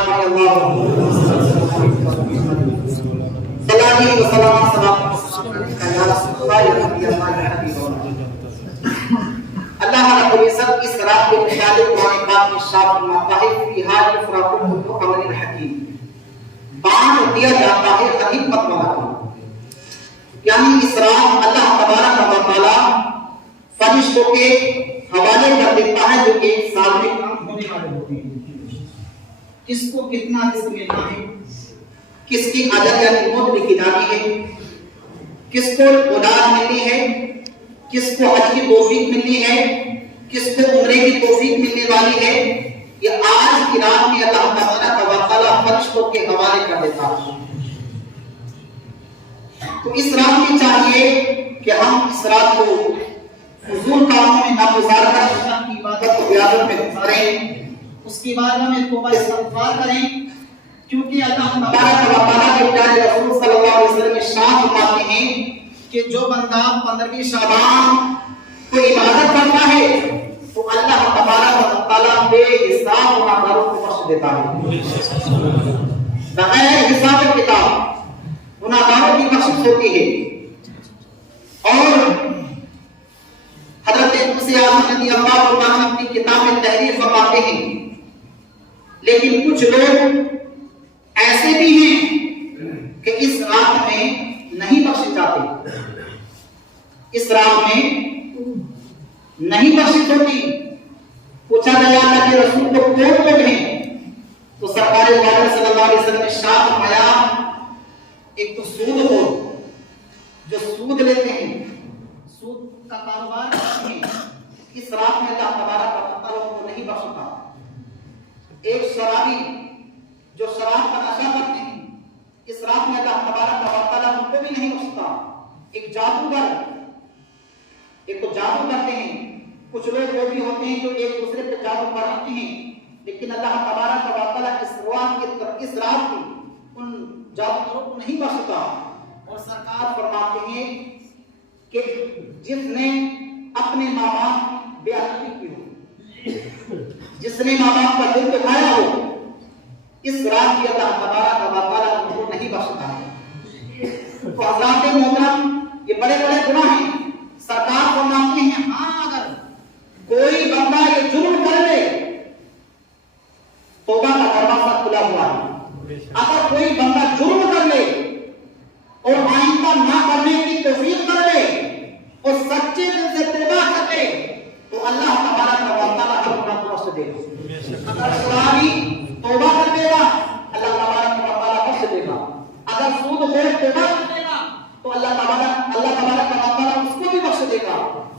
رضی اللہ عنہ صلی اللہ علیہ وسلم اللہ رب العزت اس رات کے مشاہدے قرآن پاک میں شاف فرماتا ہے کہ ہر افراط کو عمل حکیم بانٹ دیا جاتا ہے ہر حکمت والا کو، یعنی اس رات اللہ تبارک و تعالی فرشتوں کے حوالے کر دیتا ہے جو کہ ایک سال میں کام ہونے والے ہوتے ہیں، کس کو کتنا رزق ملنا ہے، کس کی اجل یعنی موت لکھی جانی ہے، کس کو اولاد ملنی ہے، کس کو حج کی توفیق ملنی ہے، کس کو عمرے کی توفیق ملنے والی ہے، یہ آج کی رات میں اللہ تبارک و تعالی فرشتوں کے حوالے کر دیتا ہے۔ تو اس رات میں چاہیے کہ ہم اس رات کو فضول کاموں میں نہ گزار کر اللہ کی عبادت کو عبادت میں گزاریں، اس کی بارگاہ میں توبہ استغفار کریں، کیونکہ اللہ تبارک و تعالیٰ کے پیارے رسول صلی اللہ علیہ وسلم ارشاد فرماتے ہیں کہ جو بندہ 15ویں شعبان کو عبادت کرتا ہے تو اللہ تبارک و تعالیٰ بے حساب گناہگاروں کو بخش دیتا ہے، بغیر حساب کتاب گناہگاروں کی بخشش ہوتی ہے۔ اور حضرت موسی اعظم رضی اللہ عنہ اپنی کتاب میں تحریر فرماتے ہیں لیکن کچھ لوگ ایسے بھی ہیں کہ اس رات میں نہیں بخشے جاتے، اس رات میں نہیں بخشش ہوتی۔ پوچھا گیا کہ رسول کو کون لوگ ہیں تو سرکار دو عالم صلی اللہ علیہ وسلم نے ارشاد فرمایا ایک تو سود ہو جو سود لیتے ہیں، سود کا کاروبار کرتے ہیں، اس رات میں اللہ تبارک و تعالیٰ کو نہیں بخشتا۔ ایک شرابی جو شراب کا نشہ کرتے ہیں، اس رات میں اللہ تبارک و تعالیٰ ان کو بھی نہیں بخشتا۔ ایک جادوگر، ایک تو جادو کرتے ہیں، کچھ لوگ وہ بھی ہوتے ہیں جو ایک دوسرے پہ جادو کراتے ہیں، لیکن اللہ تبارک و تعالیٰ اس رات کی ان جادوگروں کو نہیں بخشتا۔ اور سرکار فرماتے ہیں کہ جس نے اپنے ماں باپ کی بے ادبی کی ہو، جس نے ماں باپ کا دل دکھایا ہو، اس رات کی اللہ تبارک و تعالیٰ ان کو نہیں بخشتا ہے۔ تو حضرات محترم، یہ بڑے بڑے گناہ ہیں۔ سرکار فرماتے ہیں ہاں اگر کوئی بندہ یہ جرم کر لے، توبہ کا دروازہ کھلا ہوا ہے، اگر کوئی بندہ جرم کر لے اور آئندہ نہ کرنے کی توفیق کر لے اور سچے دل سے توبہ کر لے تو اللہ تبارک و تعالیٰ ہر گناہ کو بخش دے گا۔ اگر شرابی توبہ کر دے گا اللہ تبارک و تعالیٰ بخش دے گا، اگر سود خور توبہ کر دے گا تو اللہ تبارک و تعالیٰ اس کو بھی بخش دے گا۔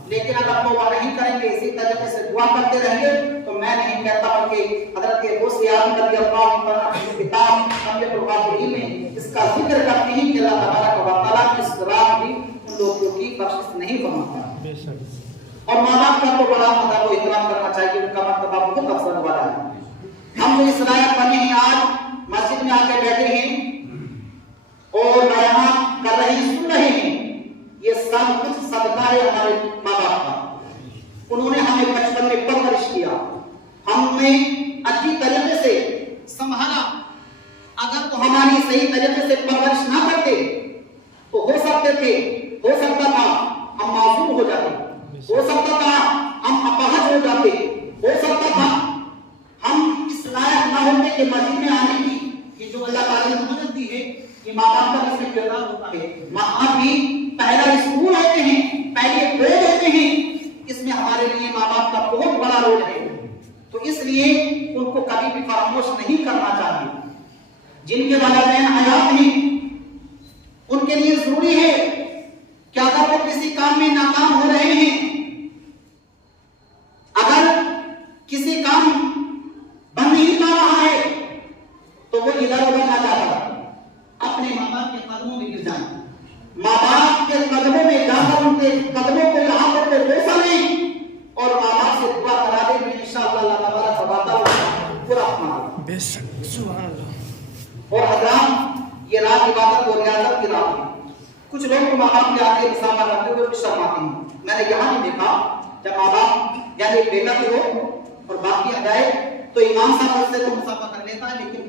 لیکن اگر توبہ نہیں کریں گے، اسی طریقے سے دعا کرتے رہیں گے تو میں نہیں کہتا بلکہ حضرت موسی اعظم رضی اللہ عنہ کی کتاب تنبیۃ الغافلین میں اس کا ذکر کرتے ہیں کہ اللہ تبارک و تعالیٰ اس رات بھی ان لوگوں کی بخشش نہیں فرماتا۔ اور ماں باپ کا تو بڑا ادب و احترام کرنا چاہیے، ان کا مرتبہ بہت افضل والا ہے۔ ہم جو اس لائق بنے ہیں، آج مسجد میں آ کے بیٹھے ہیں اور بیان کر رہے ہیں، سن رہے ہیں، یہ سب کچھ صدقہ ہے ہمارے ماں باپ کا۔ انہوں نے ہمیں بچپن میں پرورش کیا، ہمیں اچھی طریقے سے سنبھالا۔ اگر وہ ہماری صحیح طریقے سے پرورش نہ کرتے تو ہو سکتا تھا ہم معصوم ہو جاتے، ہو سکتا تھا ہم اپاہج ہو جاتے، ہو سکتا تھا ہم اس لائق نہ ہوتے کہ مسجد میں آنے کی یہ جو اللہ تعالیٰ نے مدد دی ہے، یہ ماں باپ کا اس میں کردار ہوتا ہے۔ ماں باپ بھی پہلا اسکول ہوتے ہیں، پہلے بورڈ ہوتے ہیں، اس میں ہمارے لیے ماں باپ کا بہت بڑا رول ہے۔ تو اس لیے ان کو کبھی بھی فراموش نہیں کرنا چاہیے۔ جن کے والدین حیات ہیں ان کے لیے ضروری ہے کہ اگر وہ کسی کام میں ناکام ہو رہے ہیں، اگر کسی کام بن نہیں پا رہا ہے تو وہ ادھر ادھر نہ جا کر اپنے ماں باپ کے قدموں میں گر جائیں، ماں باپ کے قدموں میں جا کر ان کے قدموں کو یہاں پر بوسہ لیں اور ماں باپ سے دعا کرا دیں کہ انشاءاللہ اللہ تبارک و تعالیٰ پورا فرمائے۔ بے شک، سبحان اللہ۔ اور حضرات، یہ رات عبادت و ریاضت کی رات ہے۔ کچھ لوگ کو ماں باپ کے آگے مسافہ کرتے ہوئے شرماتے ہیں۔ میں نے یہاں بھی دیکھا جب ماں باپ یعنی بیٹا بھی ہو اور باقی آ جائے تو امام صاحب سے تو مسافہ کر لیتا ہے، لیکن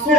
100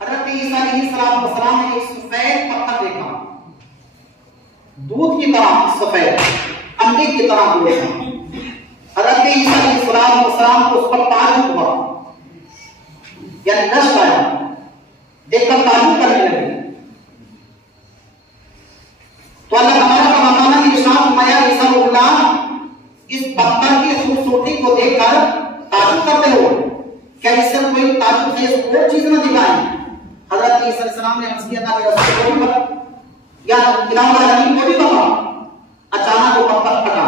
حضرت عیسیٰ علیہ السلام نے ایک سفید پتھر دیکھا، دودھ کی طرح سفید، انڈے کی طرح دودھ تھا۔ حضرت عیسیٰ علیہ السلام کو اس پر تعجب ہوا، یعنی نشہ آیا، دیکھ کر تعجب کرنے لگے۔ تو اللہ تعالیٰ نے ارشاد فرمایا عیسیٰ اللہ اس پتھر کی خوبصورتی کو دیکھ کر تعجب کرتے ہو، کیا اس سے کوئی تعجب خیز اور چیز نہ دکھائیں؟ حضرت عیسیٰ علیہ السلام نے عرض کیا تھا کہ رسول کو بھی بتا یا الہ العالمین کو بھی بتا۔ اچانک وہ پتھر پھٹا،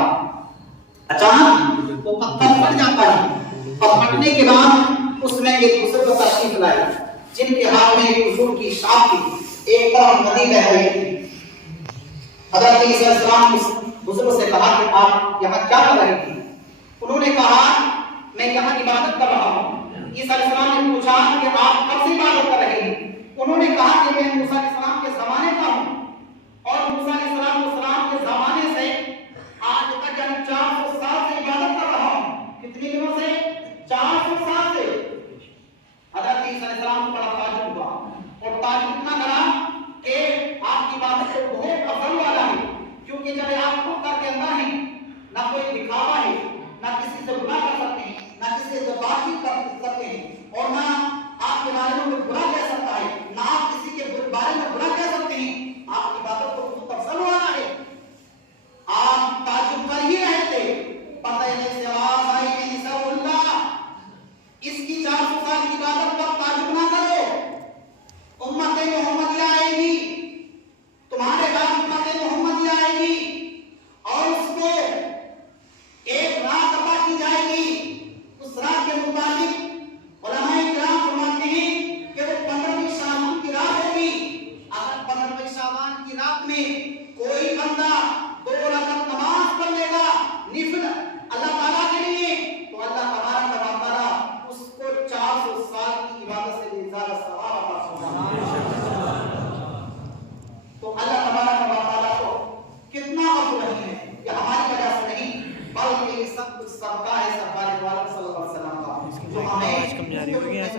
اچانک وہ پتھر پھٹ جاتا ہے، اور پھٹنے کے بعد اس میں ایک بزرگ تشریف لائے جن کے ہاتھ میں ایک بزرگ کی شاخ تھی، ایک طرف ندی بہ رہی تھی۔ حضرت عیسیٰ علیہ السلام اس بزرگ سے کہا کہ آپ یہاں کیا کر رہے تھے؟ انہوں نے کہا میں یہاں عبادت کر رہا ہوں۔ عیسیٰ علیہ السلام نے پوچھا کہ آپ کب سے عبادت کر رہے ہیں؟ انہوں نے کہا کہ میں موسیٰ علیہ السلام